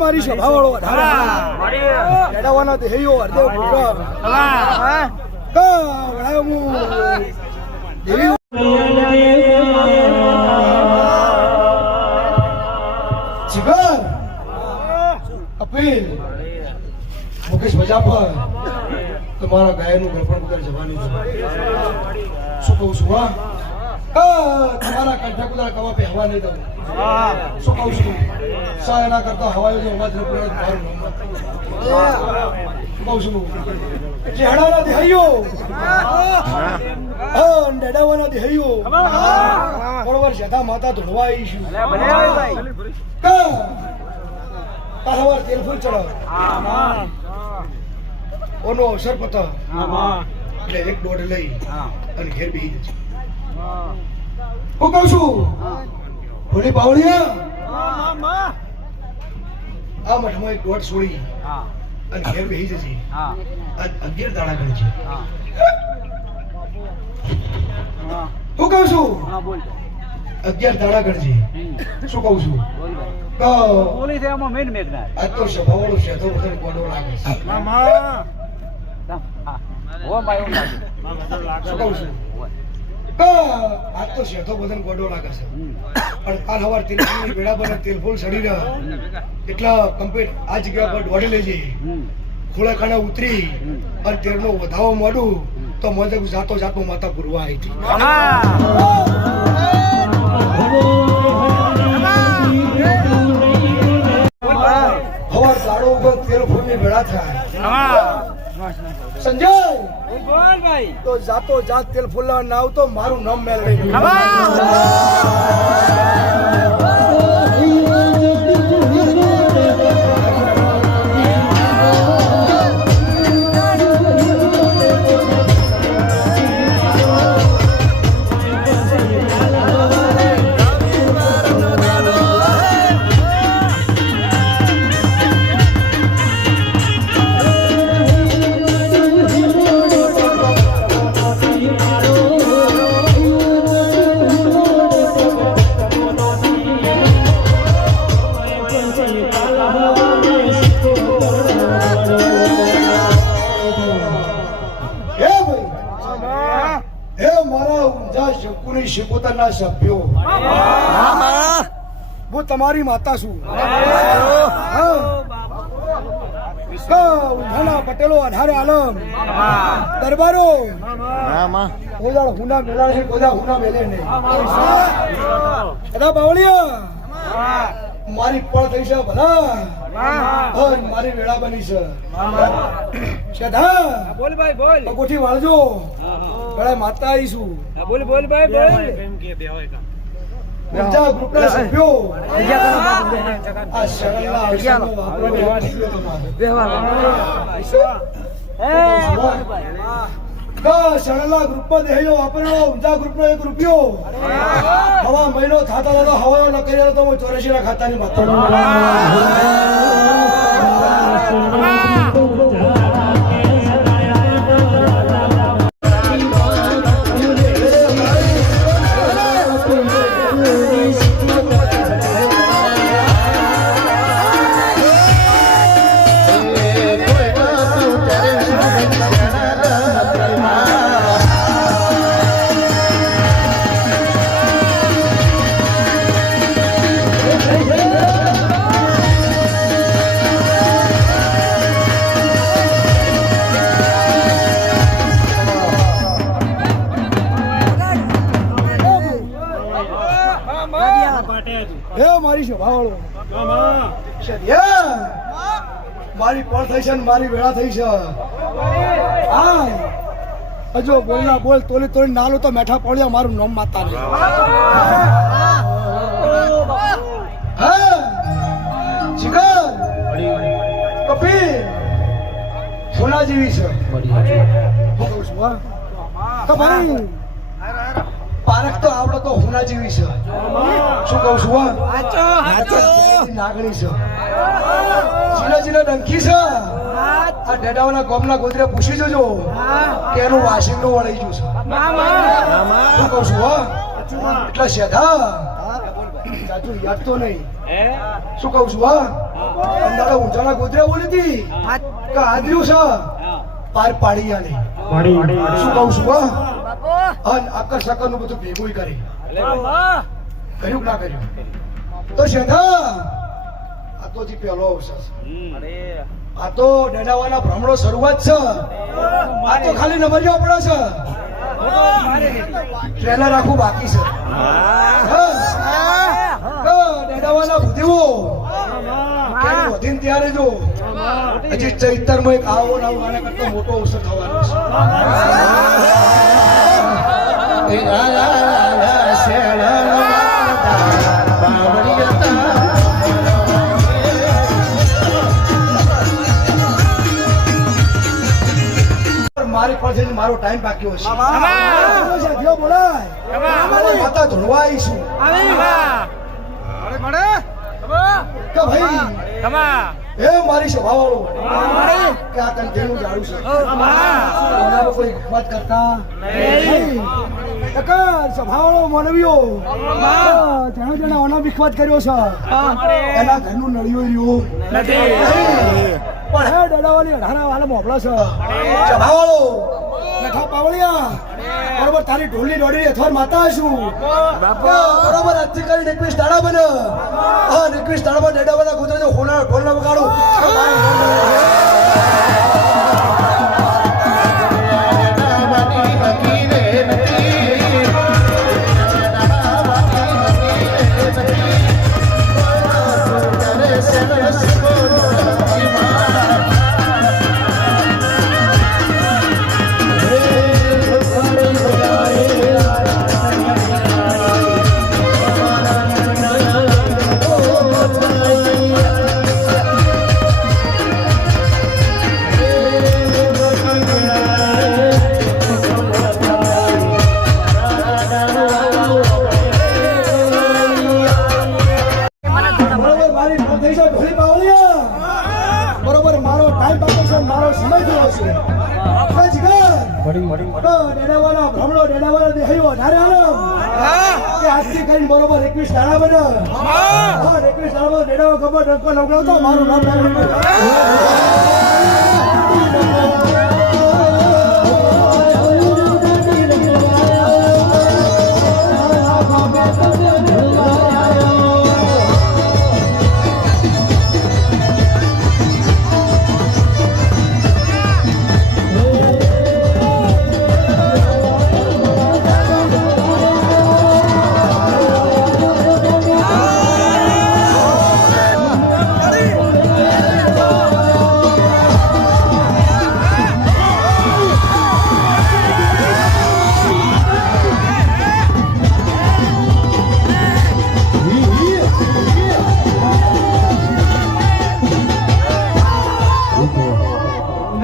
મારી સભા વાળો એડાવાનો તો હેયો હરદેવ પૂરા હા કા હું દેવી જીગર અપીલ મુકેશ બજાપર તમારા ગાયનું ગળપણ કર જવાની છે શું કહું છું હા તમારા કંઠે કુદાળ કવા પે હવા નહીં દઉં. શું કહું છું? સા એના કરતા હવાયો જો અવાજ નીકળે તો મારું નામ. કહું છું જેડાના દેહૈયો ડેડાવાના દેહૈયો બરોબર શેઠા માતા ધોળવા આવીશું. કાહવાર તેલ ફૂલ ચડાવ ઓનો અવસર પતા એટલે એક દોઢ લઈ અને ઘેર બેસી જશે. હું કહું છું ભોળી પાવળિયા આ મઠમાં એક દોઢ છોડી અને ઘેર બેસી જશે. 11 દાડા ગણી છે. હું કહું છું 11 દાડા ગણજે. શું કહું છું? આજ તો સભાવાળો શેઠો બધાને ગોડો લાગે છે. શું કહું છું? આજ તો શેઠો બધાને ગોડો લાગે છે. પણ કાલ સવાર તેલફૂલની વેળા પર તેલફૂલ સડી રહ્યા એટલા કમ્પ્લીટ આ જગ્યા પર દોડી લેજે. ખોળા ખાના ઉતરી અને તેલનો વધાવો મોડું તો મજે જાતો જાતો માતા પૂરવા આવી હતી. હવાર દાડો ઉપર તેલફૂલની વેળા થાય. સંજય તો જાતો જાત તેલફૂલના નાવ તો મારું નામ મેળવી. શિકોતરના સભ્યો હું તમારી માતા છું. પટેલો અઢારે આલમ દરબારો હુના મેળા છે હુના મેલે નહીં. બાવળિયા મારી પળ થઈ છે ભલા મારી વેળા બની છે. શેઠા બોલ ભાઈ બોલ કોઠી વાળજો ભલા માતા આવીશું. બોલ બોલ ભાઈ બોલ ઊંચા ગ્રુપના સભ્યો આ શરણના અવસરનો વાપરો શરણના ગ્રુપમાં દેહ્યો વાપરો ઊંચા ગ્રુપનો 1 રૂપિયો હવા મહિનો થતા થતો હવાયો ન કર્યો તો હું 84 ના ખાતાની માતા. મારી સભાવાળો મારી પળ થઈ છે ને મારી વેળા થઈ છે. હજુ બોલના બોલ તોલી તોલી નાલો તો મેઠા પડ્યા મારું નામ માતા ને. જીગર કપી સોના જેવી છે. ભાઈ પારખ તો આવડો તો હોના જેવી છે. શું કહું છું? નાગણી છે જીના જીના ડંકી છે. આ ડેડાવાના ગોમના ગોદરે પૂછી જોજો કે એનું વાસિંદો વળી ગયું છે. શું કહું છું? એટલે શેઠા ચાચુ યાદ તો નહીં. શું કહું છું? અંદાડા ઊંચાના ગોદરે બોલી હતી કે આદર્યું છે પાર પાડી આની. શું કહું છું? આકર સકર નું બધું ભેગું કરી કર્યું ના કર્યું તો શેઠા આ તો જે પહેલો અવસર છે. આ તો ડેડાવાના ભ્રમણો શરૂઆત છે. આ તો ખાલી નમરિયો પડે છે. ટ્રેલર આખું બાકી છે ડેડાવાના ભૂદેવો કેનું વધીને ત્યારે જો હજી ચૈતરમાં એક આવો ને આવો આના કરતા મોટો અવસર થવાનો છે મારી પાસે મારો ટાઈમ બાક્યો છે બોલાય માતા ધોળવા આવીશું કે ભાઈ એ મારી સભા વાળો કે આ કંઠેનું ઝાડું છે ઓનામાં કોઈ વાત કરતા સભા વાળો માનવીઓ જાણો જાણે ઓના વિખવાદ કર્યો છે એના ઘરનું નળિયો રહ્યું પણ હે ડડાવાની અઢારા વાળા મોકલા છે સભા વાળો બેઠા પાવળિયા બરોબર તારી ઢોલની દોડી અથવાર માતા છું બરોબર આજથી કરી 21 દાડા બને 21 દાડામાં ડેડાવાના ગુજરાતે હોના ઢોલના વગાડું બરોબર મારો ટાઈમ પાકો છે મારો સમય થયો છે ડેડાવાના ભ્રમણો ડેડાવાના દેહયો ધારાણમ કે આજથી કરીને બરોબર 21 દાડા બને 21 દાડામાં ડેડાવો ખબર ડંકો લવડાવતો મારું નામ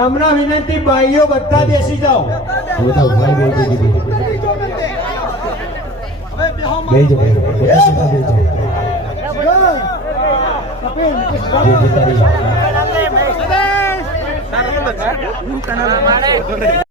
નમ્ર વિનંતી ભાઈઓ બધા બેસી જાઓ બેસી જાઓ